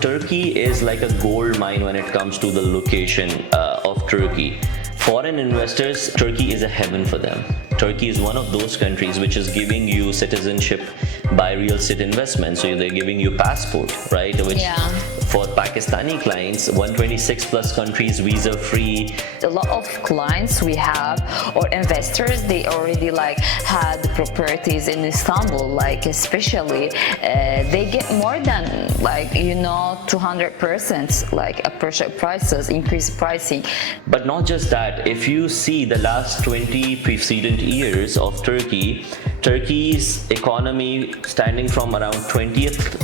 Turkey is like a gold mine when it comes to the location of Turkey. Foreign investors, Turkey is a heaven for them. Turkey is one of those countries which is giving you citizenship by real estate investment. So they're giving you passport, right? Which for Pakistani clients, 126 plus countries, visa free. A lot of clients we have or investors, they already had properties in Istanbul, especially they get more than 200% prices, increased pricing. But not just that, if you see the last 20 precedent years of Turkey's economy standing from around 20th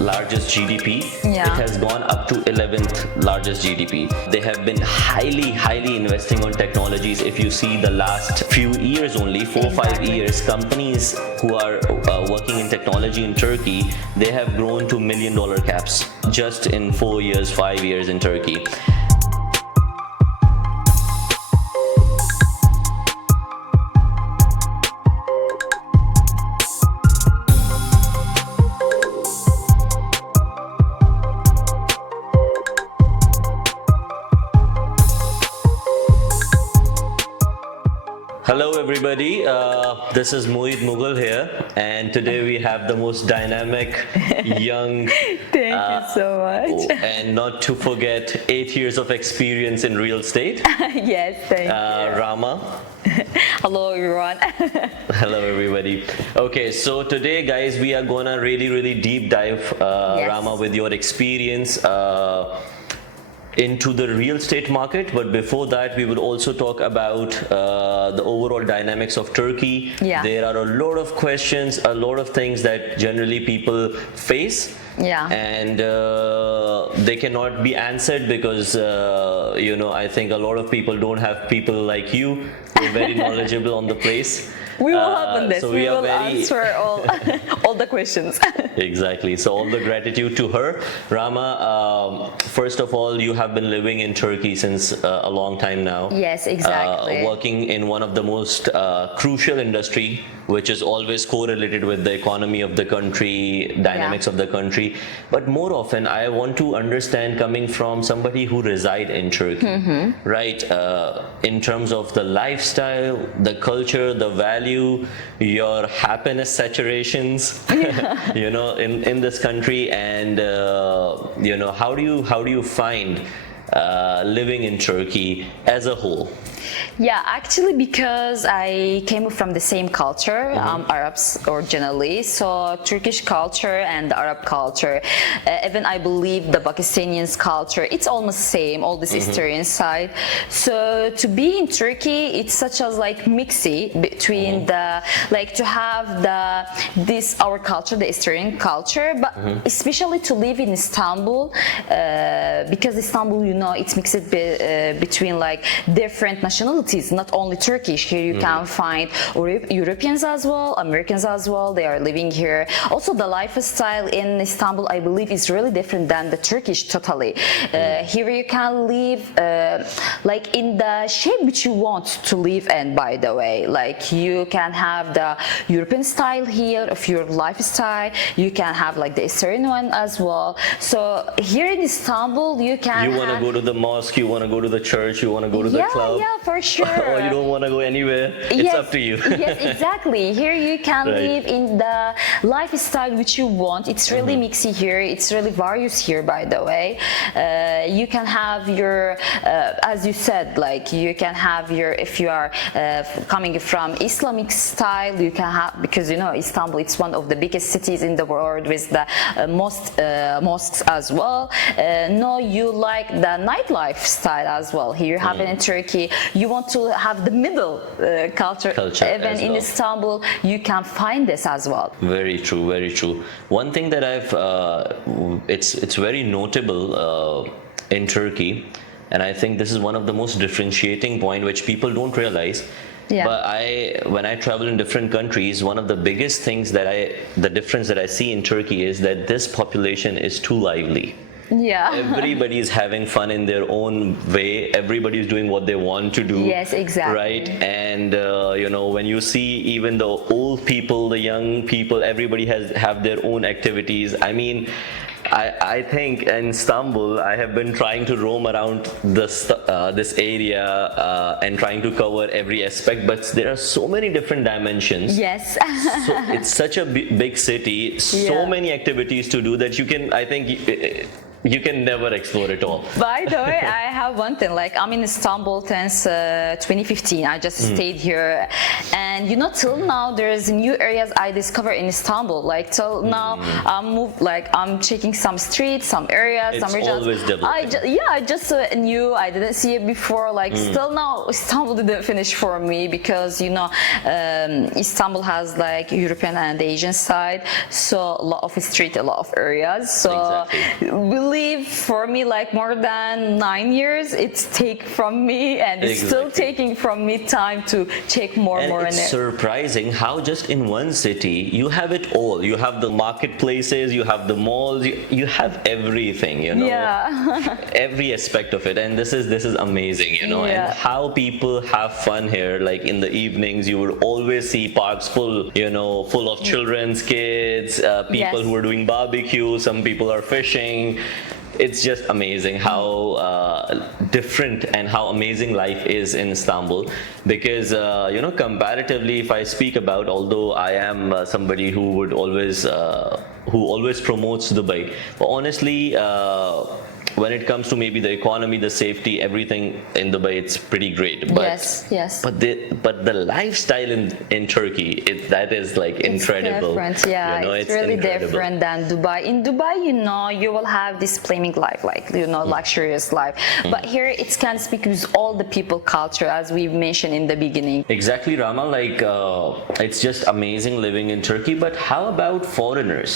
largest GDP, it has gone up to 11th largest GDP. They have been highly investing on technologies. If you see the last few years, only 4-5 years, companies who are working in technology in Turkey, they have grown to $1 million caps just in 4 years, 5 years in Turkey. Hello everybody, this is Mohit Mughal here, and today we have the most dynamic, young, thank you so much, and not to forget 8 years of experience in real estate. Yes, thank you. Rama. Hello everyone. Hello everybody. Okay, so today guys we are gonna really deep dive, Rama, with your experience into the real estate market, but before that we would also talk about the overall dynamics of Turkey. There are a lot of questions, a lot of things that generally people face, and they cannot be answered because I think a lot of people don't have people like you who are very knowledgeable on the place. We will help on this. So we will answer all the questions. Exactly. So all the gratitude to her. Rama, first of all, you have been living in Turkey since a long time now. Yes, exactly. Working in one of the most crucial industry, which is always correlated with the economy of the country, dynamics of the country. But more often, I want to understand, coming from somebody who reside in Turkey, right? In terms of the lifestyle, the culture, the value, your happiness saturations, in this country, and how do you find living in Turkey as a whole? Yeah, actually, because I came from the same culture, Arabs originally, so Turkish culture and Arab culture, even I believe the Pakistanians culture, it's almost same, all this Eastern side. So to be in Turkey, it's such as mixy between the, to have this our culture, the Eastern culture, but especially to live in Istanbul, because Istanbul, it's mixed between different nationalities, not only Turkish. Here you can find Europeans as well, Americans as well. They are living here. Also, the lifestyle in Istanbul, I believe, is really different than the Turkish totally. Here you can live in the shape which you want to live in, by the way. You can have the European style here of your lifestyle. You can have the Eastern one as well. So here in Istanbul, you can want to go to the mosque, you want to go to the church, you want to go to the club. Yeah, for sure. Or you don't want to go anywhere. It's up to you. Yes, exactly. Here you can live in the lifestyle which you want. It's really mixy here. It's really various here, by the way. You can have your, as you said, you can have your, if you are coming from Islamic style, you can have, because Istanbul, it's one of the biggest cities in the world with the most mosques as well. No, you like the nightlife style as well. Here you have it in Turkey. You want to have the middle culture. Even in Istanbul, you can find this as well. Very true, very true. One thing that it's very notable in Turkey, and I think this is one of the most differentiating point which people don't realize. But when I travel in different countries, one of the biggest things the difference that I see in Turkey is that this population is too lively. Everybody is having fun in their own way. Everybody is doing what they want to do. Yes, exactly. Right? And when you see even the old people, the young people, everybody have their own activities. I mean, I think in Istanbul, I have been trying to roam around this area and trying to cover every aspect, but there are so many different dimensions. Yes. So it's such a big city, so Yeah. many activities to do that I think you can never explore it all. By the way, I have one thing. Like, I'm in Istanbul since 2015. I just stayed here, and till now there's new areas I discover in Istanbul. Like till now, I'm checking some streets, some areas, some It's regions. always developing. I just knew. I didn't see it before. Like still now, Istanbul didn't finish for me because Istanbul has like European and Asian side, so a lot of street, a lot of areas. So Exactly. for me like more than 9 years it's take from me, and it's still taking from me time to check more And in it's it. surprising how just in one city you have it all. You have the marketplaces, you have the malls, you have everything, Yeah. every aspect of it. And this is amazing, Yeah. and how people have fun here. Like in the evenings, you would always see parks full, full of children's kids, people Yes. who are doing barbecue, some people are fishing. It's just amazing how different and how amazing life is in Istanbul, because comparatively, if I speak about, although I am somebody who always promotes Dubai, but honestly, when it comes to maybe the economy, the safety, everything in Dubai, it's pretty great. But, yes. But the lifestyle in Turkey, that is like incredible. It's different, yeah. It's really incredible. different than Dubai. In Dubai, you will have this flaming life, like luxurious life. But here, it can speak with all the people culture, as we mentioned in the beginning. Exactly, Rama. Like it's just amazing living in Turkey. But how about foreigners?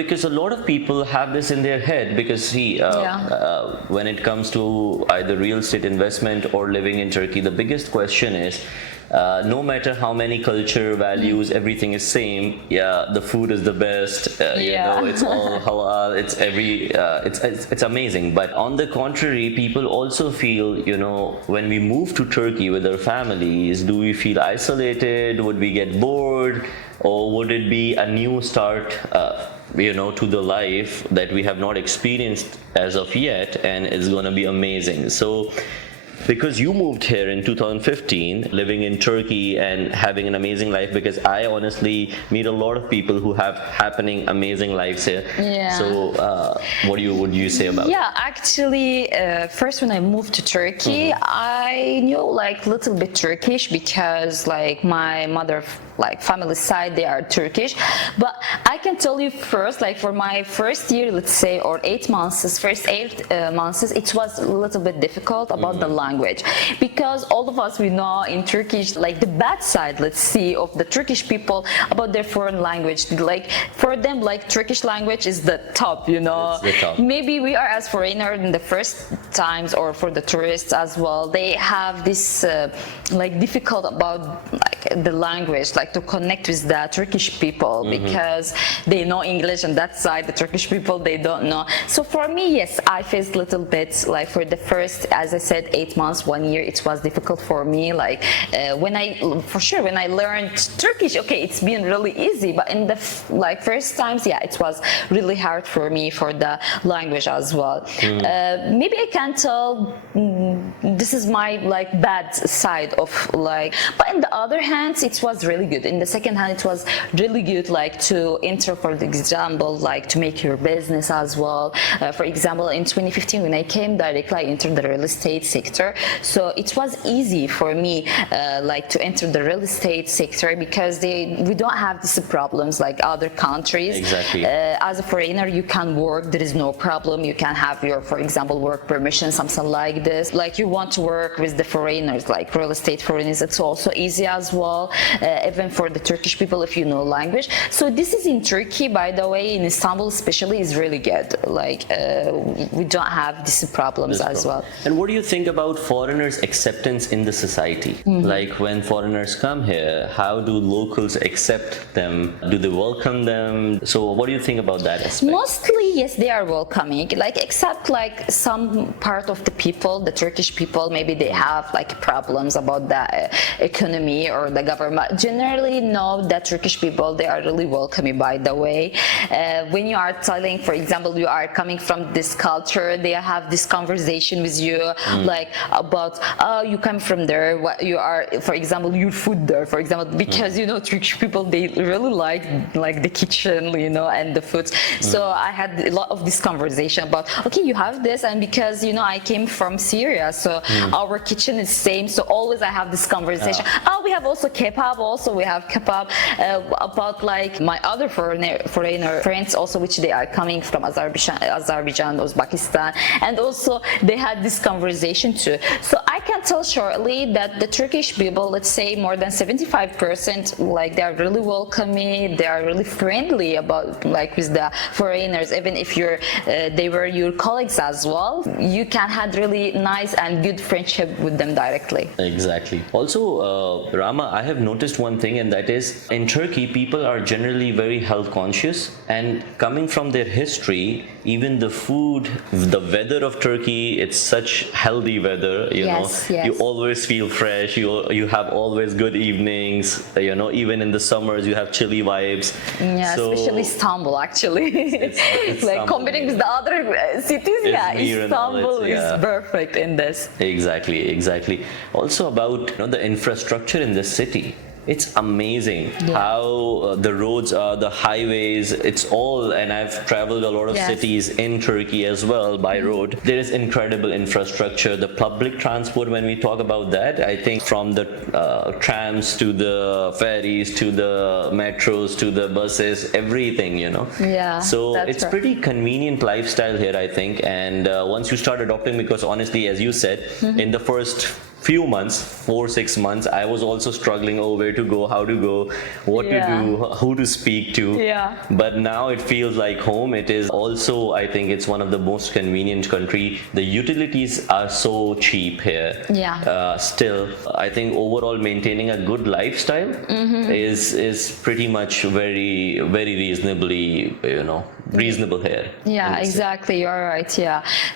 Because a lot of people have this in their head, because when it comes to either real estate investment or living in Turkey, the biggest question is, no matter how many culture values, everything is same. Yeah, the food is the best. It's all halal. It's amazing. But on the contrary, people also feel, when we move to Turkey with our families, do we feel isolated? Would we get bored? Or would it be a new start, to the life that we have not experienced as of yet, and it's going to be amazing. So, because you moved here in 2015, living in Turkey and having an amazing life, because I honestly meet a lot of people who have happening amazing lives here. Yeah. So, what would you say about it? Yeah, actually, first when I moved to Turkey, I knew like little bit Turkish because like my mother, like family side, they are Turkish. But I can tell you first, like for my first year, let's say, or 8 months, first 8 months, it was a little bit difficult about the language, because all of us, we know in Turkish, like the bad side, let's see, of the Turkish people about their foreign language. Like for them, like Turkish language is the top, It's the top. Maybe we are as foreigner in the first times, or for the tourists as well, they have this like difficult about like the language, like to connect with the Turkish people, because they know English, and that side the Turkish people, they don't know. So for me, yes, I faced a little bit, like for the first, as I said, 8 months, 1 year, it was difficult for me. Like when I learned Turkish, okay, it's been really easy, but in the first times, yeah, it was really hard for me for the language as well. Maybe I can tell this is my like bad side of like, but in the other hand, it was really good. In the second hand, it was really good, like to enter, for example, like to make your business as well. For example, in 2015, when I came directly, I entered the real estate sector. So it was easy for me, like to enter the real estate sector, because we don't have these problems like other countries. Exactly. As a foreigner, you can work. There is no problem. You can have your, for example, work permission, something like this. Like you want to work with the foreigners, like real estate foreigners, it's also easy as well. Even for the Turkish people, if you know language. So this is in Turkey, by the way, in Istanbul especially, is really good. Like we don't have these problems as well. And what do you think about foreigners' acceptance in the society? Like when foreigners come here, how do locals accept them? Do they welcome them? So what do you think about that aspect? Mostly yes, they are welcoming, like except like some part of the people, the Turkish people, maybe they have like problems about the economy or the government. Generally, no, the Turkish people, they are really welcoming, by the way. When you are telling, for example, you are coming from this culture, they have this conversation with you like about, oh, you come from there, what you are, for example, your food there, for example, because you know, Turkish people, they really like the kitchen, you know, and the food. So I had a lot of this conversation about, okay, you have this, and because you know I came from Syria, so our kitchen is same. So always I have this conversation. Oh, we have also kebab. Also we have kebab. About like my other foreigner friends also, which they are coming from Azerbaijan, Uzbekistan, and also they had this conversation too. So I can tell shortly that the Turkish people, let's say more than 75%, like they are really welcoming. They are really friendly about like with the foreigners, even if they were your colleagues as well. You can have really nice and good friendship with them directly. Exactly. Also, Rama, I have noticed one thing, and that is in Turkey, people are generally very health conscious, and coming from their history, even the food, the weather of Turkey, it's such healthy weather, you know, you always feel fresh, you have always good evenings, you know, even in the summers you have chilly vibes. Yeah, so, especially Istanbul, actually. It's like comparing with the other cities, Istanbul is perfect in this. Exactly. Also about, you know, the infrastructure in the city. It's amazing how the roads are, the highways, it's all, and I've traveled a lot of cities in Turkey as well by road. There is incredible infrastructure. The public transport, when we talk about that, I think from the trams to the ferries to the metros to the buses, everything, you know. So it's pretty convenient lifestyle here, I think. And once you start adopting, because honestly, as you said, in the first few months, 4-6 months, I was also struggling, oh, where to go, how to go, what to do, who to speak to. But now it feels like home. It is also, I think it's one of the most convenient country. The utilities are so cheap here. Still, I think overall maintaining a good lifestyle is pretty much very reasonably, you know, reasonable here. Exactly, you're right.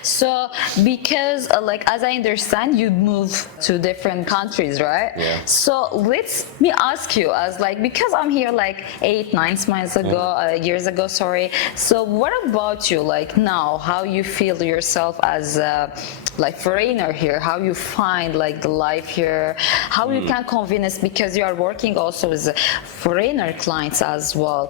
So because like as I understand, you move to different countries, right? So let me ask you, as like, because I'm here like 8-9 months ago, years ago, sorry. So what about you, like now, how you feel yourself as like foreigner here, how you find like the life here, how you can convince, because you are working also with foreigner clients as well,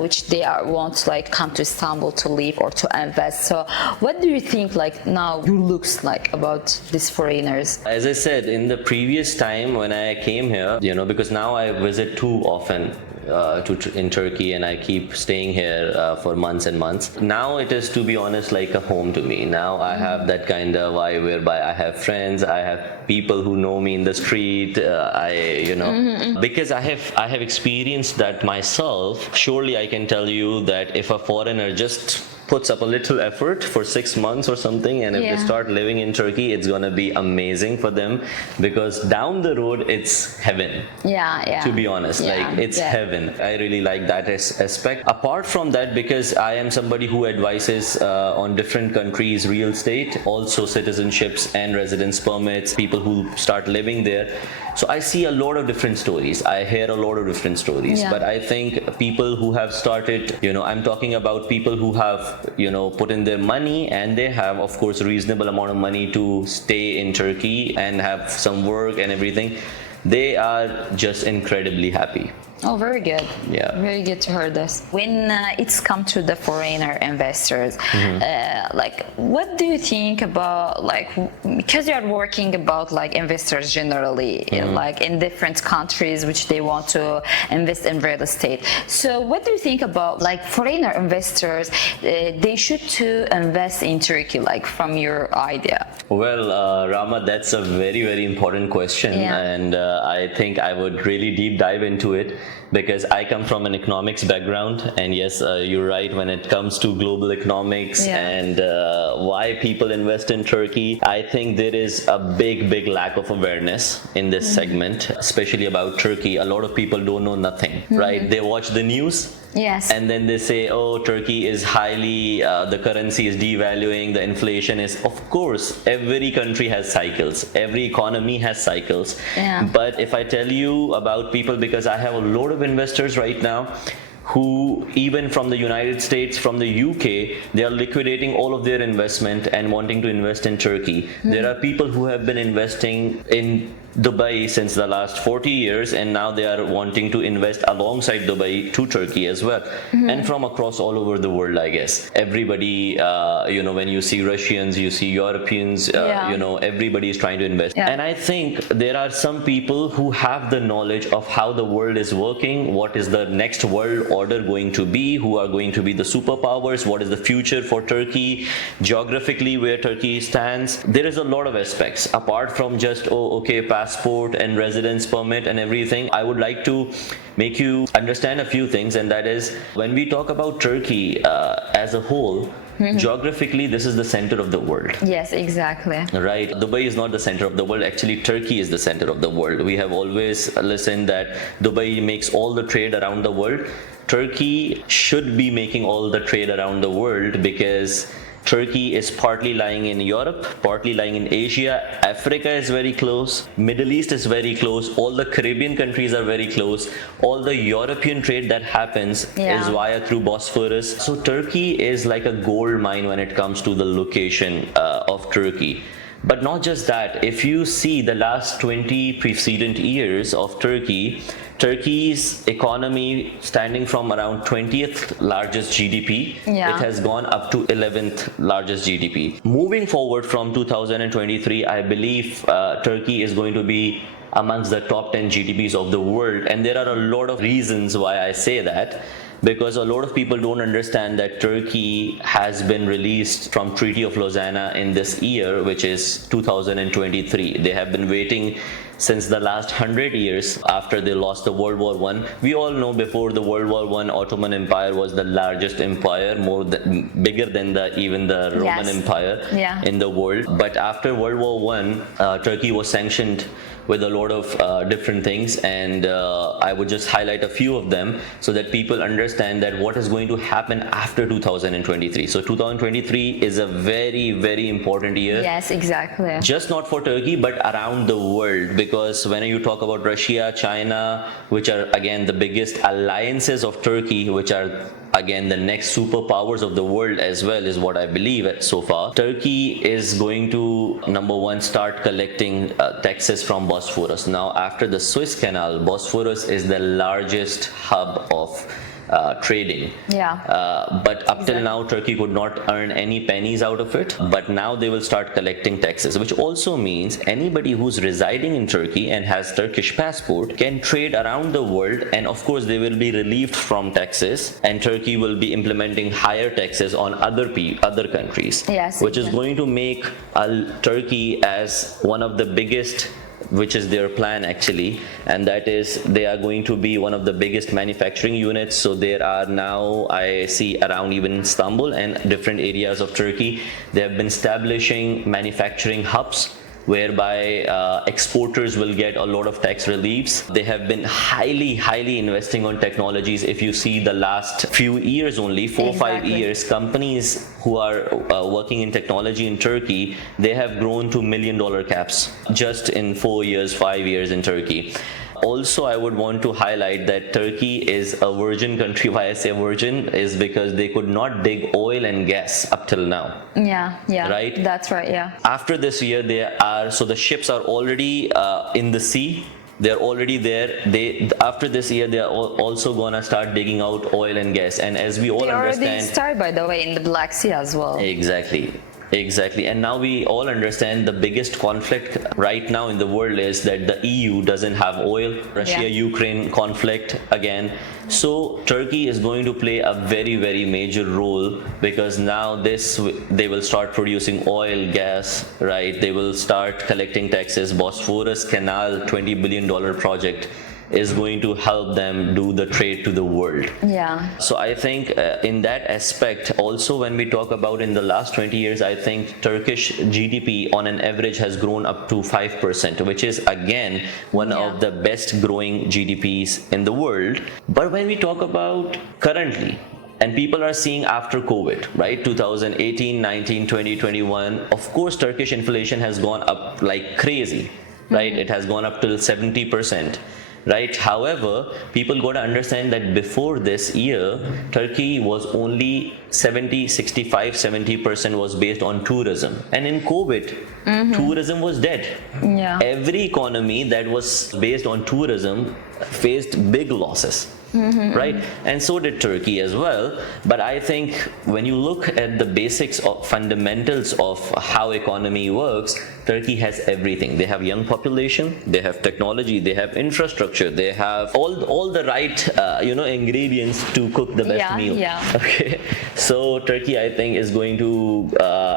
which they want like come to Istanbul to live or to invest. So what do you think like now you looks like about these foreigners? As I said, in the previous time when I came here, you know, because now I visit too often in Turkey, and I keep staying here for months and months. Now it is, to be honest, like a home to me. Now I have that kind of vibe whereby I have friends, I have people who know me in the street. Because I have experienced that myself. Surely I can tell you that if a foreigner just puts up a little effort for 6 months or something, and if they start living in Turkey, it's gonna be amazing for them, because down the road it's heaven. To be honest, like it's heaven. I really like that aspect. Apart from that, because I am somebody who advises on different countries' real estate, also citizenships and residence permits, people who start living there. So I see a lot of different stories. I hear a lot of different stories. But I think people who have started, you know, I'm talking about people who have, you know, put in their money, and they have, of course, a reasonable amount of money to stay in Turkey and have some work and everything. They are just incredibly happy. Oh, very good. Very good to hear this. When it's come to the foreigner investors, like, what do you think about, like, because you are working about like investors generally, like in different countries which they want to invest in real estate. So what do you think about like foreigner investors, they should to invest in Turkey, like from your idea? Well, Rama, that's a very important question, and I think I would really deep dive into it. because I come from an economics background, and yes, you're right when it comes to global economics and why people invest in Turkey. I think there is a big lack of awareness in this segment, especially about Turkey. A lot of people don't know nothing, right? They watch the news. Yes. And then they say, oh, Turkey is highly, the currency is devaluing, the inflation is, of course, every country has cycles, every economy has cycles. Yeah. But if I tell you about people, because I have a lot of investors right now who, even from the United States, from the UK, they are liquidating all of their investment and wanting to invest in Turkey. There are people who have been investing in Dubai since the last 40 years, and now they are wanting to invest alongside Dubai to Turkey as well, and from across all over the world. I guess everybody, when you see Russians, you see Europeans, everybody is trying to invest. And I think there are some people who have the knowledge of how the world is working, what is the next world order going to be, who are going to be the superpowers, what is the future for Turkey, geographically where Turkey stands. There is a lot of aspects apart from just passport and residence permit and everything. I would like to make you understand a few things, and that is, when we talk about Turkey as a whole, geographically this is the center of the world. Yes, exactly. Right. Dubai is not the center of the world. Actually, Turkey is the center of the world. We have always listened that Dubai makes all the trade around the world. Turkey should be making all the trade around the world, because Turkey is partly lying in Europe, partly lying in Asia. Africa is very close. Middle East is very close. All the Caribbean countries are very close. All the European trade that happens is via through Bosphorus. So Turkey is like a gold mine when it comes to the location of Turkey. But not just that, if you see the last 20 precedent years of Turkey, Turkey's economy standing from around 20th largest GDP, it has gone up to 11th largest GDP. Moving forward from 2023, I believe Turkey is going to be amongst the top 10 GDPs of the world. And there are a lot of reasons why I say that, because a lot of people don't understand that Turkey has been released from Treaty of Lausanne in this year, which is 2023. They have been waiting since the last 100 years after they lost the World War I. We all know before the World War I, Ottoman Empire was the largest empire, bigger than even the Roman Empire in the world. But after World War I, Turkey was sanctioned with a lot of different things, and I would just highlight a few of them so that people understand that what is going to happen after 2023. So 2023 is a very important year. Yes, exactly. Just not for Turkey, but around the world, because when you talk about Russia, China, which are again the biggest alliances of Turkey, which are again the next superpowers of the world as well, is what I believe so far. Turkey is going to, number one, start collecting taxes from Bosphorus. Now, after the Suez Canal, Bosphorus is the largest hub of trading. But up till now, Turkey could not earn any pennies out of it. But now they will start collecting taxes, which also means anybody who's residing in Turkey and has Turkish passport can trade around the world. And of course, they will be relieved from taxes, and Turkey will be implementing higher taxes on other countries, which is going to make Turkey as one of the biggest, which is their plan actually, and that is they are going to be one of the biggest manufacturing units. So there are now, I see around even Istanbul and different areas of Turkey, they have been establishing manufacturing hubs whereby exporters will get a lot of tax reliefs. They have been highly investing on technologies. If you see the last few years, only 4-5 years, companies who are working in technology in Turkey, they have grown to $1 million caps just in 4 years, 5 years in Turkey. Also, I would want to highlight that Turkey is a virgin country. Why I say virgin is because they could not dig oil and gas up till now. Right? That's right, After this year, so the ships are already in the sea. They're already there. After this year, they are also gonna start digging out oil and gas. And as we all understand, they already start, by the way, in the Black Sea as well. Exactly. And now we all understand the biggest conflict right now in the world is that the EU doesn't have oil. Russia-Ukraine conflict again. So Turkey is going to play a very major role, because now they will start producing oil, gas, right? They will start collecting taxes. Bosphorus Canal, $20 billion project is going to help them do the trade to the world. Yeah. So I think in that aspect, also when we talk about in the last 20 years, I think Turkish GDP on an average has grown up to 5%, which is again one of the best growing GDPs in the world. But when we talk about currently, and people are seeing after COVID, right? 2018, 19, 20, 21. Of course, Turkish inflation has gone up like crazy, right? It has gone up till 70%. Right. However, people got to understand that before this year, Turkey was only 70% was based on tourism. And in COVID, tourism was dead. Yeah. Every economy that was based on tourism faced big losses. Right, and so did Turkey as well. But I think when you look at the basics of fundamentals of how economy works, Turkey has everything. They have young population, they have technology, they have infrastructure, they have all the right ingredients to cook the best meal. Okay, so Turkey, I think, is going to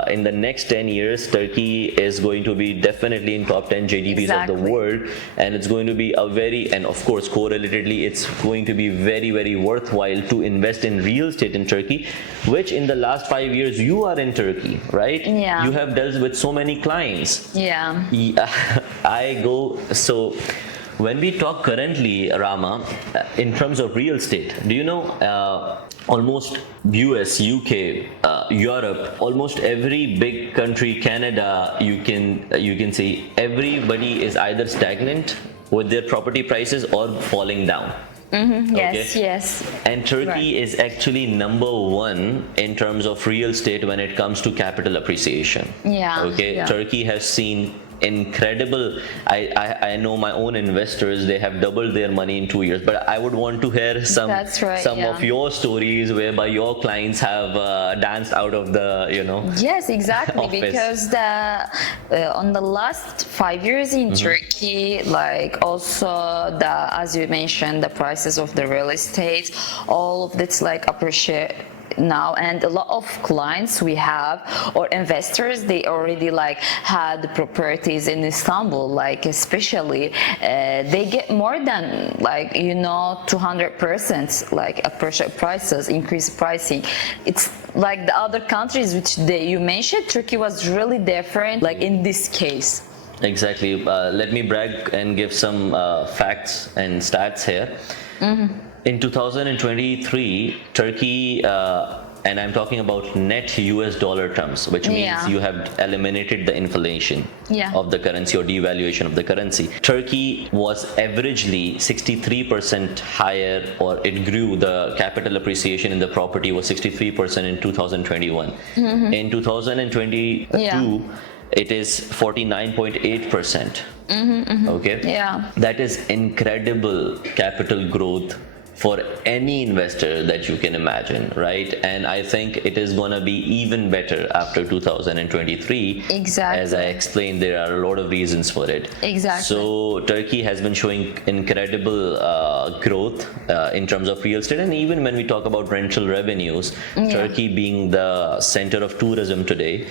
in the next 10 years, Turkey is going to be definitely in top 10 GDPs of the world, and it's going to be a very, and of course correlatedly, it's going to be very, very worthwhile to invest in real estate in Turkey, which in the last 5 years you are in Turkey, right? Yeah. You have dealt with so many clients. Yeah. So when we talk currently, Rama, in terms of real estate, do you know almost US, UK, Europe, almost every big country, Canada, you can see everybody is either stagnant with their property prices or falling down. Yes, yes. And Turkey is actually number one in terms of real estate when it comes to capital appreciation. Yeah. Okay. Yeah. Turkey has seen incredible. I know my own investors, they have doubled their money in 2 years. But I would want to hear some of your stories whereby your clients have danced out of the Yes, exactly. office. Because on the last 5 years in Turkey, like also as you mentioned, the prices of the real estate, all of it's like appreciate now, and a lot of clients we have or investors, they already like had properties in Istanbul, like especially they get more than 200% like appreciate prices, increase pricing. It's like the other countries which you mentioned, Turkey was really different like in this case. Exactly. Let me brag and give some facts and stats here. In 2023, Turkey, and I'm talking about net US dollar terms, which means you have eliminated the inflation of the currency or devaluation of the currency. Turkey was averagely 63% higher, or it grew, the capital appreciation in the property was 63% in 2021. In 2022, it is 49.8%. Okay. Yeah. That is incredible capital growth for any investor that you can imagine, right? And I think it is gonna be even better after 2023. Exactly. As I explained, there are a lot of reasons for it. Exactly. So Turkey has been showing incredible growth in terms of real estate, and even when we talk about rental revenues, Turkey being the center of tourism today,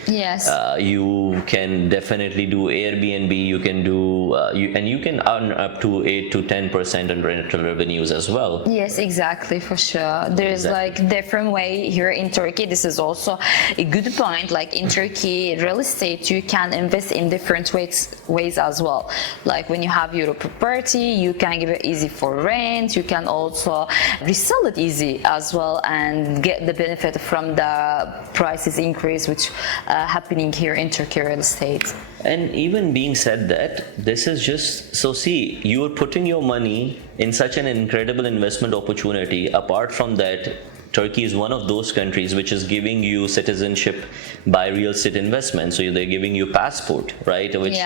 you can definitely do Airbnb, you can do, you can earn up to 8 to 10% in rental revenues as well. Yes, exactly, for sure. There's like different way here in Turkey. This is also a good point. Like in Turkey, real estate, you can invest in different ways as well. Like when you have your property, you can give it easy for rent. You can also resell it easy as well and get the benefit from the prices increase which happening here in Turkey real estate. And even being said that, this is just, so see, you are putting your money in such an incredible investment opportunity. Apart from that, Turkey is one of those countries which is giving you citizenship by real estate investment. So they're giving you passport, right? Which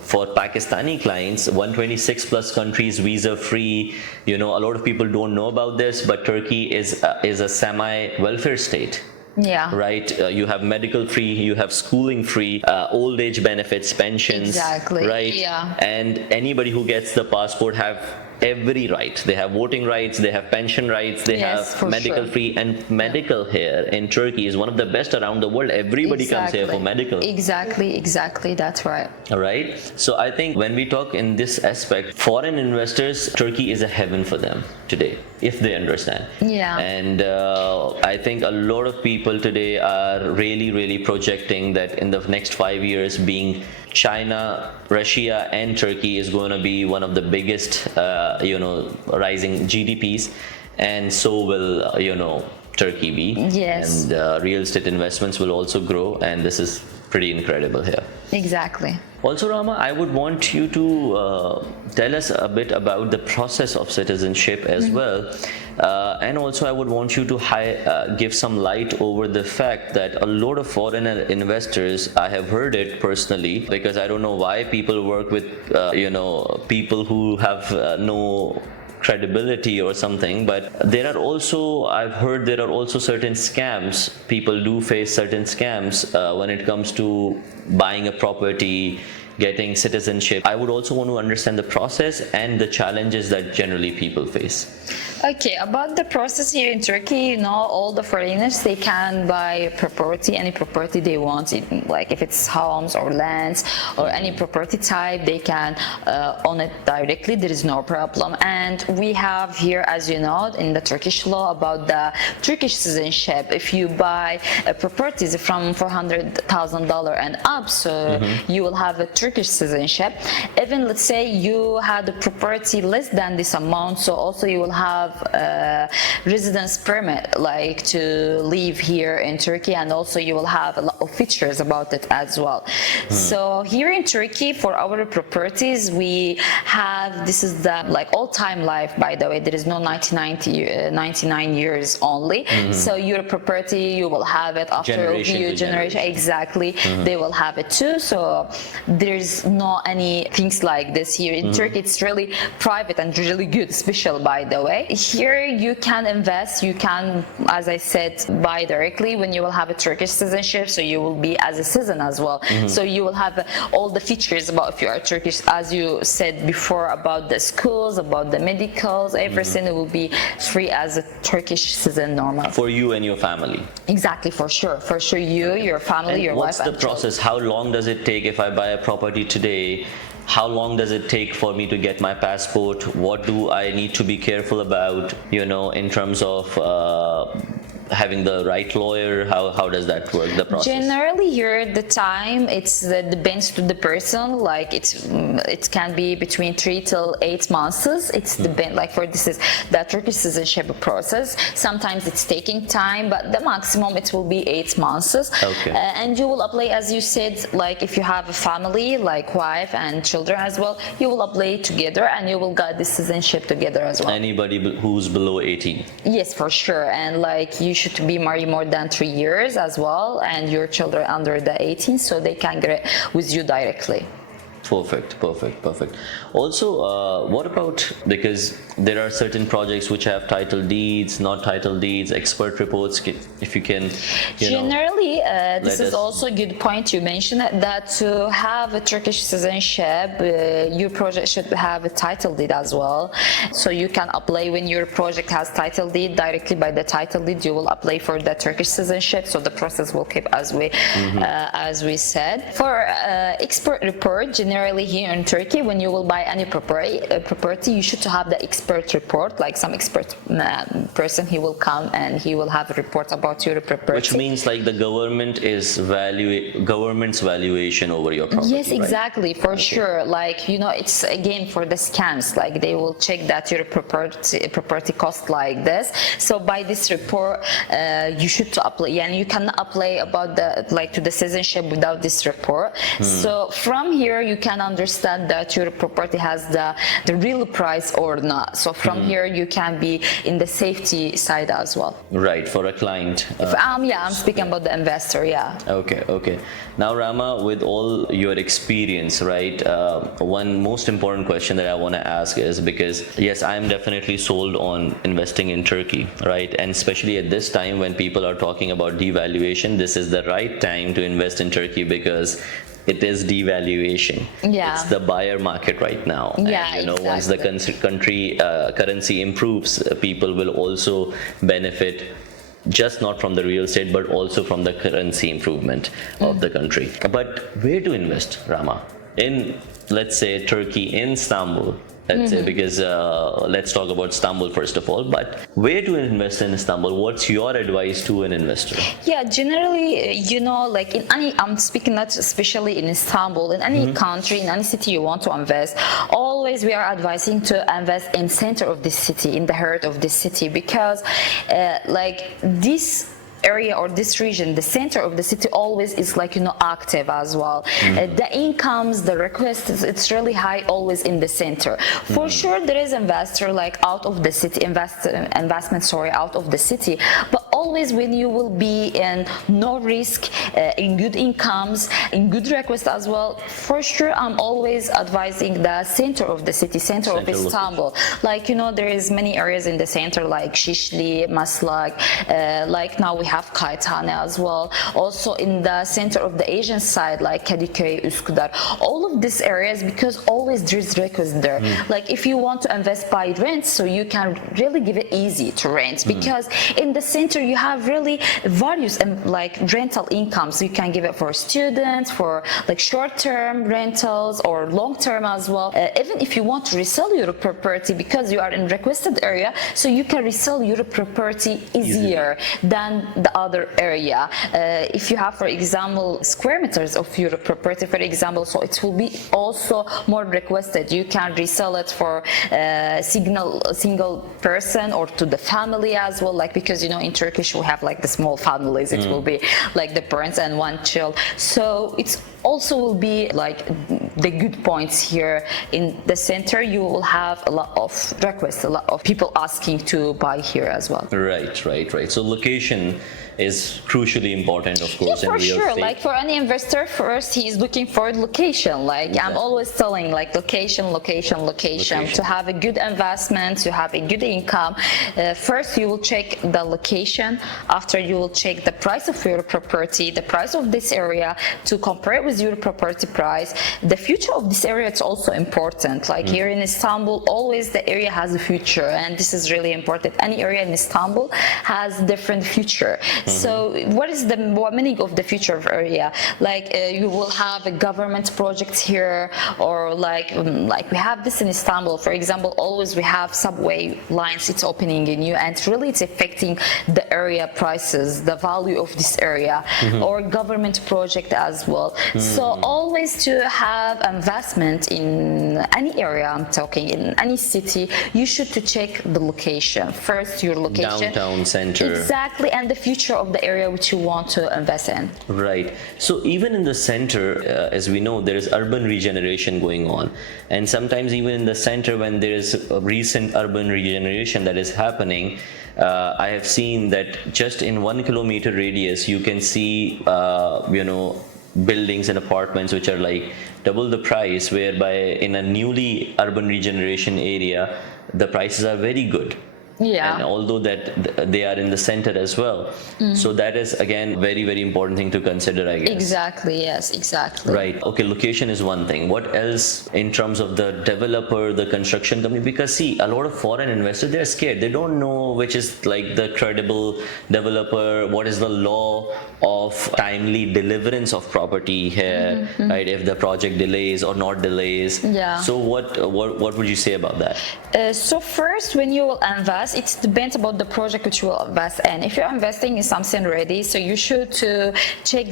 for Pakistani clients, 126 plus countries, visa free. A lot of people don't know about this, but Turkey is a semi-welfare state. Right. You have medical free, you have schooling free, old age benefits, pensions. Exactly. Right. And anybody who gets the passport have every right. They have voting rights, they have pension rights, they Yes, have for medical sure. free, and medical here in Turkey is one of the best around the world. Everybody comes here for medical. Exactly, that's right. All right. So I think when we talk in this aspect, foreign investors, Turkey is a heaven for them today, if they understand. Yeah. And I think a lot of people today are really projecting that in the next 5 years, being China, Russia, and Turkey is going to be one of the biggest, rising GDPs, and so will, Turkey be. Yes. And real estate investments will also grow, and this is pretty incredible here. Exactly. Also, Rama, I would want you to tell us a bit about the process of citizenship as well. And also, I would want you to give some light over the fact that a lot of foreign investors, I have heard it personally, because I don't know why people work with, people who have no credibility or something, but I've heard there are also certain scams. People do face certain scams when it comes to buying a property, getting citizenship. I would also want to understand the process and the challenges that generally people face. Okay, about the process here in Turkey, all the foreigners, they can buy property, any property they want, like if it's homes or lands or any property type, they can own it directly. There is no problem. And we have here, as you know, in the Turkish law about the Turkish citizenship, if you buy properties from $400,000 and up, so you will have a Turkish citizenship. Even let's say you had a property less than this amount, so also you will have residence permit, like to live here in Turkey, and also you will have a lot of features about it as well. So here in Turkey, for our properties, we have, this is the like all-time life, by the way, there is no 99 years only. So your property, you will have it after a few generations. Exactly, they will have it too. So there's no any things like this here in Turkey. It's really private and really good, special, by the way. Here you can invest, you can, as I said, buy directly when you will have a Turkish citizenship, so you will be as a citizen as well. So you will have all the features about if you are Turkish, as you said before, about the schools, about the medicals, everything will be free as a Turkish citizen normal. For you and your family. Exactly, for sure, you, your family, and your what's wife. What's the process? How long does it take if I buy a property today? How long does it take for me to get my passport? What do I need to be careful about, in terms of having the right lawyer? How does that work, the process? Generally here the time, it's depends to the person, like it can be between 3 till 8 months. It's depend, like for this is the Turkish citizenship process, sometimes it's taking time, but the maximum it will be 8 months. Okay. And you will apply, as you said, like if you have a family, like wife and children as well, you will apply together and you will get the citizenship together as well. Anybody who's below 18? Yes, for sure. And like you should be married more than 3 years as well, and your children under the 18, so they can get it with you directly. Perfect. Also, what about, because there are certain projects which have title deeds, not title deeds, expert reports, if you can, Generally, this is also a good point you mentioned, that to have a Turkish citizenship, your project should have a title deed as well. So you can apply when your project has title deed, directly by the title deed, you will apply for the Turkish citizenship. So the process will keep as we said. For expert report, generally here in Turkey, when you will buy any property, you should have the expert report, like some expert person, he will come and he will have a report about your property. Which means like the government's valuation over your property. Yes, exactly, right? for sure. Like, it's again for the scams, like they will check that your property cost like this. So by this report, you should to apply, and you cannot apply about to the citizenship without this report. So from here you can understand that your property has the real price or not. So from here you can be in the safety side as well. Right, for a client. I'm speaking about the investor, yeah. Okay. Now, Rama, with all your experience, right, one most important question that I want to ask is, because yes, I'm definitely sold on investing in Turkey, right, and especially at this time when people are talking about devaluation, this is the right time to invest in Turkey, because it is devaluation. Yeah. It's the buyer market right now. Yeah, and once the country currency improves, people will also benefit, just not from the real estate but also from the currency improvement of the country. But where to invest, Rama? In, let's say, Turkey, in Istanbul, let's say, because let's talk about Istanbul first of all. But where to invest in Istanbul? What's your advice to an investor? Yeah, generally, like in any, I'm speaking not especially in Istanbul, in any country, in any city you want to invest, always we are advising to invest in center of the city, in the heart of the city, because like this area or this region, the center of the city always is like active as well. The incomes, the requests, it's really high always in the center. For sure there is investor like out of the city, investment out of the city, but always when you will be in no risk, in good incomes, in good requests as well, for sure I'm always advising the center of the city, center of Istanbul. Like there is many areas in the center like Şişli, Maslak, like now we have Kaytane as well. Also in the center of the Asian side like Kadıköy, Üsküdar, all of these areas, because always there's request there. Like if you want to invest by rent, so you can really give it easy to rent, because in the center you have really various like rental incomes. You can give it for students, for like short-term rentals or long-term as well. Even if you want to resell your property, because you are in requested area, so you can resell your property easier than the other area. If you have, for example, square meters of your property, for example, so it will be also more requested. You can resell it for a single person or to the family as well, like because in Turkish we have like the small families, it will be like the parents and one child, so it's also will be like the good points here in the center. You will have a lot of requests, a lot of people asking to buy here as well. Right. So location is crucially important, of course, yeah, for in real sure. estate. Like for any investor, first he is looking for location. Like exactly. I'm always telling, like location, to have a good investment, to have a good income. First, you will check the location. After, you will check the price of your property, the price of this area, to compare it with your property price. The future of this area is also important. Like here in Istanbul, always the area has a future, and this is really important. Any area in Istanbul has different future. So what is the meaning of the future of area? Like you will have a government project here, or like we have this in Istanbul, for example. Always we have subway lines, it's opening in new, and really it's affecting the area prices, the value of this area, or government project as well. So always to have investment in any area, I'm talking in any city, you should to check the location first, your location, downtown center, exactly, and the future of the area which you want to invest in. Right. So even in the center, as we know, there is urban regeneration going on, and sometimes even in the center, when there is a recent urban regeneration that is happening, I have seen that just in 1 kilometer radius you can see buildings and apartments which are like double the price, whereby in a newly urban regeneration area the prices are very good. Yeah. And although that they are in the center as well, so that is again very, very important thing to consider, I guess. Exactly. Yes. Exactly. Right. Okay. Location is one thing. What else in terms of the developer, the construction company? Because see, a lot of foreign investors, they're scared. They don't know which is like the credible developer. What is the law of timely deliverance of property here? Right. If the project delays or not delays. Yeah. So what would you say about that? So first, when you will invest, it depends about the project which you will invest in. If you're investing in something ready, so you should to check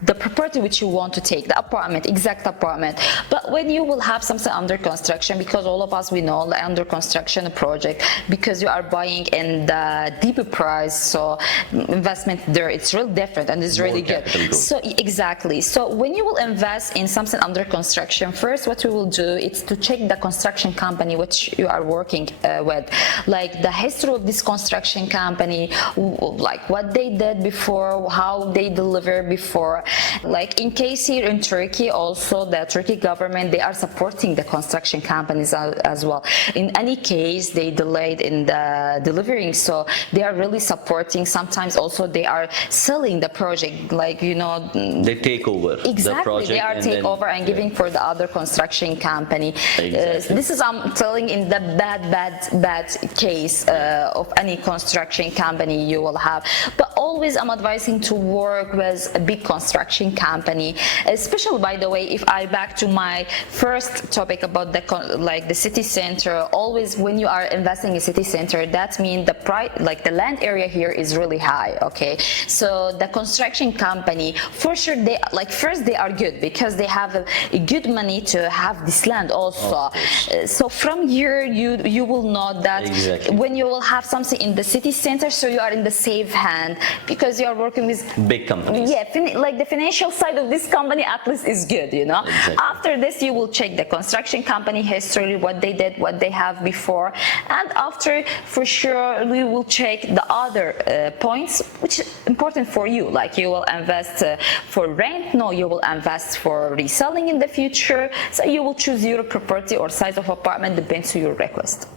the property which you want to take, the apartment, exact apartment. But when you will have something under construction, because all of us we know the under construction project, because you are buying in the deeper price, so investment there it's really different and it's really good. So exactly. So when you will invest in something under construction, first what you will do is to check the construction company which you are working with, like the history of this construction company, like what they did before, how they delivered before. Like in case here in Turkey, also the Turkey government, they are supporting the construction companies as well. In any case, they delayed in the delivering, so they are really supporting. Sometimes also they are selling the project, like, you know, they take over exactly, the project, they are take over and giving for the other construction company. Exactly. This is, I'm telling, in the bad case of any construction company you will have. But always I'm advising to work with a big construction company, especially, by the way, if I back to my first topic about the city center. Always when you are investing in city center, that means the price, like the land area here is really high. Okay, so the construction company, for sure, they like, first they are good because they have a good money to have this land also. So from here you will know that when you will have something in the city center, so you are in the safe hand because you are working with big companies. Yeah, like the financial side of this company at least is good, you know. After this, you will check the construction company history, what they did, what they have before, and after, for sure, we will check the other points which is important for you. Like, you will invest for rent, no, you will invest for reselling in the future. So you will choose your property or size of apartment, depends on your request.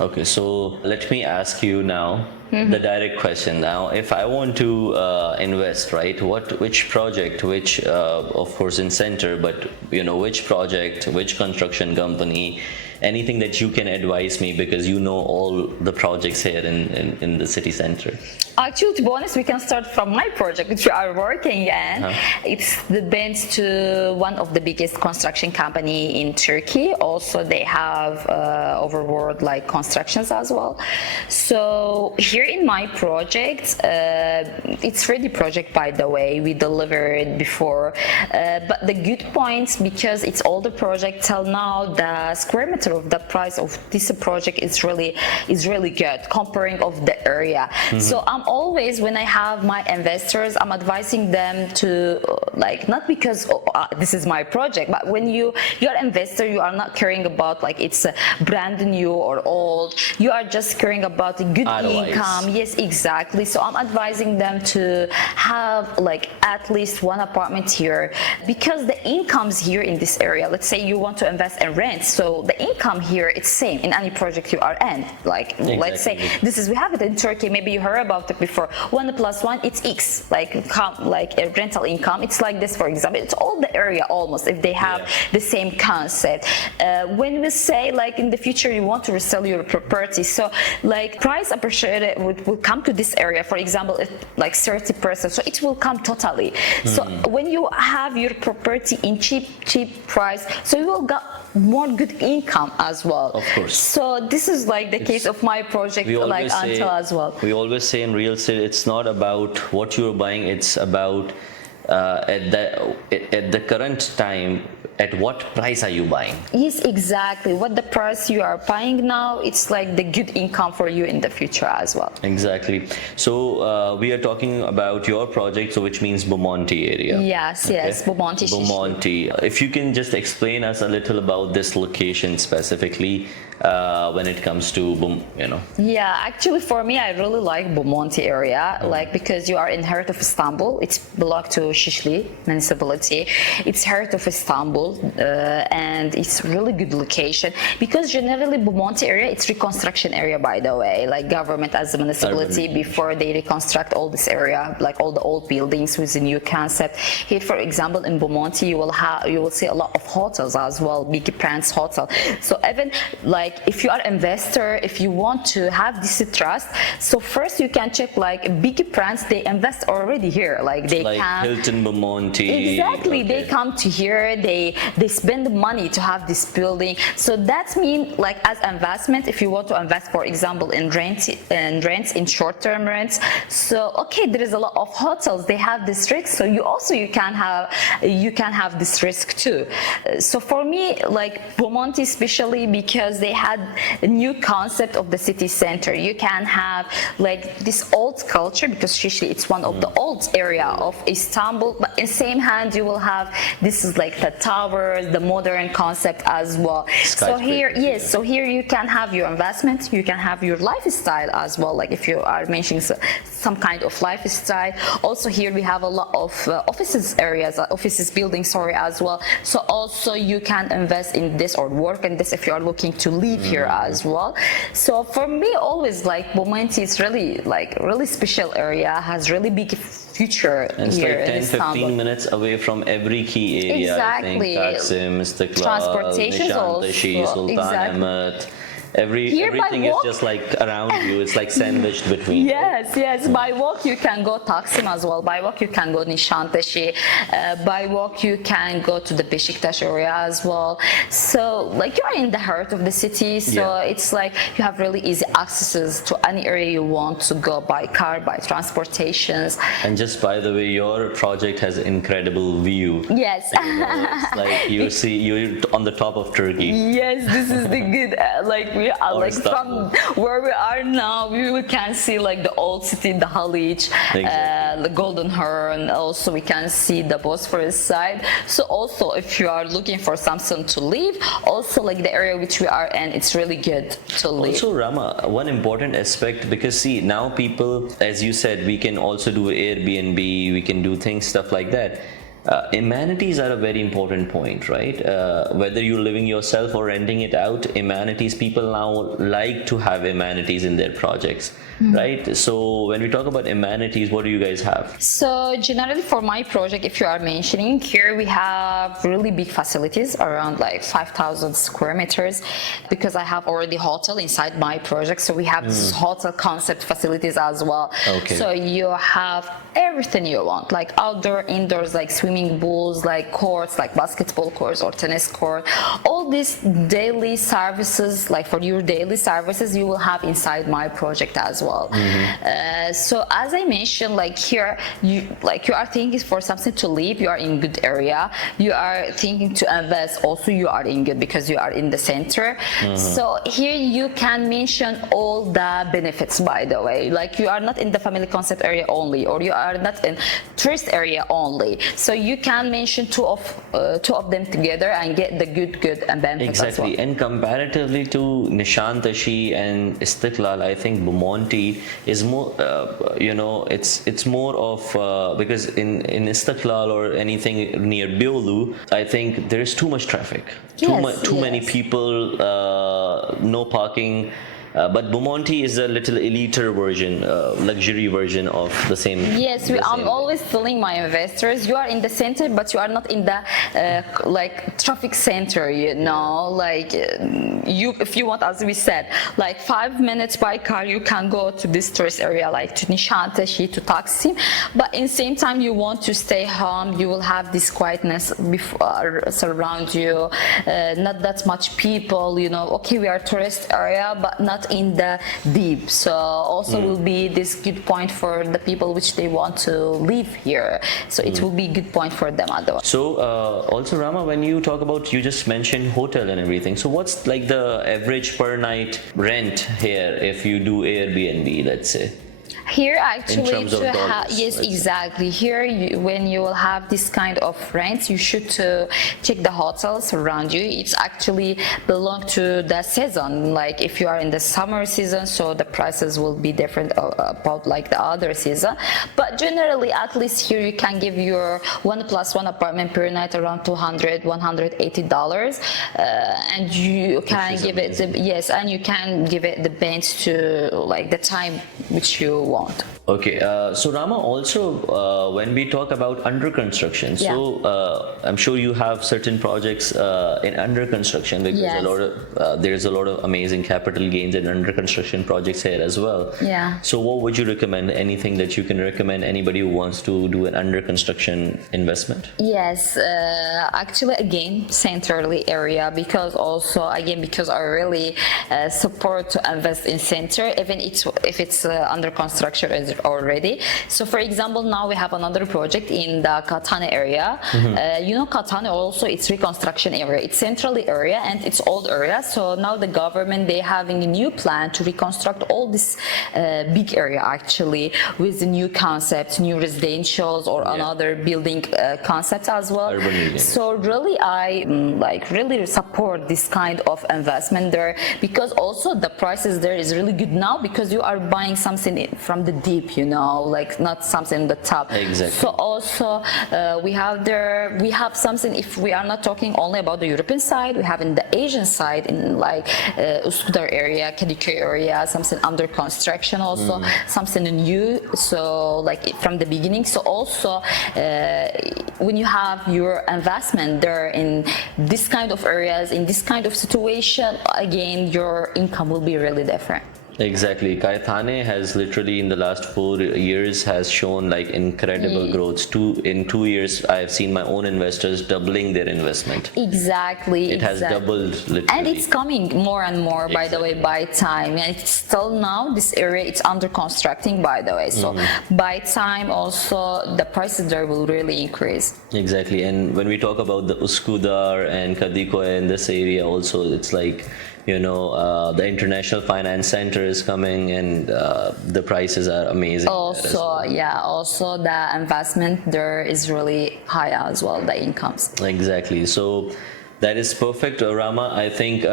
Okay, so let me ask you now the direct question. Now, if I want to invest, right, which project, which of course in center, but you know, which project, which construction company, anything that you can advise me, because you know all the projects here in the city center. Actually, to be honest, we can start from my project, which we are working in. It's depends to one of the biggest construction company in Turkey. Also, they have overworld like constructions as well. So here in my project, it's ready project, by the way. We delivered before, but the good points, because it's older project till now, the square meter of the price of this project is really good comparing of the area. So I'm always, when I have my investors, I'm advising them to like, not because this is my project, but when you're investor, you are not caring about like it's brand new or old. You are just caring about a good income. Yes, exactly. So I'm advising them to have like at least one apartment here, because the incomes here in this area, let's say you want to invest in rent, so the income here, it's same in any project you are in. Like, let's say this is, we have it in Turkey, maybe you heard about it before, 1 + 1 it's X, like a rental income, it's like this, for example. It's all the area almost, if they have the same concept. When we say like in the future you want to resell your property, so like price appreciated will come to this area, for example, like 30%, so it will come totally. So when you have your property in cheap price, so you will get more good income as well. Of course. So this is like the case of my project, like Antal as well. We always say in real estate, it's not about what you're buying, it's about at the current time, at what price are you buying? Yes, exactly. What the price you are buying now, it's like the good income for you in the future as well. Exactly. So we are talking about your project, so which means Bomonti area. Yes, yes, Bomonti. Bomonti. If you can just explain us a little about this location specifically, when it comes to Yeah, actually for me, I really like Bomonti area, like because you are in heart of Istanbul. It's belong to Şişli municipality. It's heart of Istanbul, and it's really good location, because generally Bomonti area, it's reconstruction area, by the way, like government as a municipality before they reconstruct all this area, like all the old buildings with a new concept. Here, for example, in Bomonti, you will see a lot of hotels as well, big brands hotel. So even like if you are investor, if you want to have this trust, so first you can check like big brands, they invest already here, like they can Hilton, Bomonti. Exactly, they come to here, they spend money to have this building. So that means like as investment, if you want to invest, for example, in rents, in short-term rents, so okay, there is a lot of hotels, they have this risk, so you can have this risk too. So for me, like Bomonti, especially because they had a new concept of the city center. You can have like this old culture, because Şişli, it's one of the old area of Istanbul, but in same hand you will have, this is like the town towers, the modern concept as well. So here, Skyscrapers, yes, yeah. so here you can have your investment, you can have your lifestyle as well. Like if you are mentioning some kind of lifestyle. Also here we have a lot of offices buildings, sorry, as well. So also you can invest in this or work in this if you are looking to live here as well. So for me, always like Bomonti is really special area, has really big future And it's here like 10, in Istanbul. 15 minutes away from every key area. Exactly. I think Taksim, Istiklal, Transportation Nishantashi, also, Sultan exactly. Ahmed. Here by Everything is walk- just like around you. It's like sandwiched between. Yes. By walk you can go Taksim as well. By walk you can go Nishantashi. By walk you can go to the Beşiktaş area as well. So like you are in the heart of the city. So it's like you have really easy accesses to any area you want to go by car, by transportations. And just by the way, your project has incredible view. Yes. It's like you're on the top of Turkey. Yes, this is the good. Like we are like from where we are now, we can see like the old city, the Haliç, Exactly. the Golden Horn. Also, we can see the Bosphorus side. So also, if you are looking for something to live, also like the area which we are in, it's really good to live. Also, Rama, one important aspect, because see, now people, as you said, we can also do Airbnb, we can do things, stuff like that. Amenities are a very important point, right? Whether you're living yourself or renting it out, amenities, people now like to have amenities in their projects, right? So when we talk about amenities, what do you guys have? So generally for my project, if you are mentioning here, we have really big facilities around like 5,000 square meters because I have already hotel inside my project. So we have this hotel concept facilities as well. Okay. So you have everything you want, like outdoor, indoors, like swimming pools, like courts, like basketball courts or tennis court. All these daily services, like for your daily services, you will have inside my project as well. So as I mentioned, like here, you are thinking for something to live, you are in good area. You are thinking to invest, also you are in good because you are in the center. So here you can mention all the benefits, by the way. Like you are not in the family concept area only, or you are not in tourist area only. So you can mention two of them together and get the good benefits as well. Exactly, and comparatively to Nishantashi and Istiklal, I think Bomonti is more, it's more of, because in Istiklal or anything near Beyoğlu, I think there is too much traffic, too many people, no parking. But Bomonti is a little eliter version, luxury version of the same. Yes, I'm always telling my investors, you are in the center, but you are not in the like traffic center. Like if you want, as we said, like 5 minutes by car, you can go to this tourist area, like to Nishantashi, to Taksim. But in the same time, you want to stay home, you will have this quietness surround you, not that much people. Okay, we are tourist area, but not in the deep. So also will be this good point for the people which they want to live here. So it will be good point for them otherwise. So also Rama, when you talk about, you just mentioned hotel and everything. So what's like the average per night rent here if you do Airbnb, let's say? Here actually, in terms of dollars, yes, exactly. Here, when you will have this kind of rents, you should check the hotels around you. It's actually belong to the season. Like if you are in the summer season, so the prices will be different about like the other season. But generally, at least here you can give your 1+1 apartment per night around $200, $180, and you can give it and you can give it the band to like the time which you want. Okay, so Rama, also when we talk about under construction, so I'm sure you have certain projects in under construction, because there's a lot of amazing capital gains in under construction projects here as well. Yeah. So what would you recommend? Anything that you can recommend anybody who wants to do an under construction investment? Yes, actually again centrally area, because also again because I really support to invest in center, even if it's under construction already. So for example, now we have another project in the Katane area. You know, Katane also, it's reconstruction area. It's central area and it's old area. So now the government, they having a new plan to reconstruct all this big area actually with the new concepts, new residentials or another building concepts as well. Urban regions. So really I really support this kind of investment there, because also the prices there is really good now, because you are buying something from the deep, you know, like not something on the top. Exactly. So also we have something, if we are not talking only about the European side, we have in the Asian side in like Üsküdar area, Kadıköy area, something under construction also, something new, so like from the beginning. So also when you have your investment there in this kind of areas, in this kind of situation, again your income will be really different. Exactly. Kaithane has literally in the last 4 years has shown like incredible growth. In 2 years, I have seen my own investors doubling their investment. Exactly. It has doubled literally. And it's coming more and more, by the way, by time. And it's still now, this area, it's under constructing, by the way. So by time also, the prices there will really increase. Exactly. And when we talk about the Üsküdar and Kadıköy in this area also, it's like, you know, the International Finance Center is coming, and the prices are amazing. Also, yeah, also the investment there is really high as well, the incomes. Exactly. So that is perfect, Rama. I think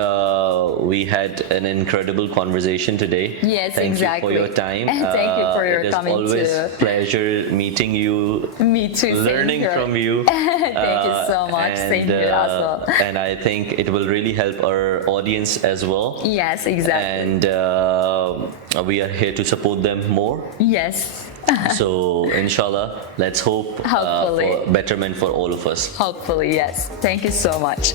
we had an incredible conversation today. Yes, Thank exactly. you for your time. Thank you for your coming too. It is always pleasure meeting you. Me too. Learning from you. Thank you so much. Same here as well. And I think it will really help our audience as well. Yes, exactly. And we are here to support them more. Yes. So inshallah, let's hope Hopefully. for betterment for all of us. Hopefully, yes. Thank you so much.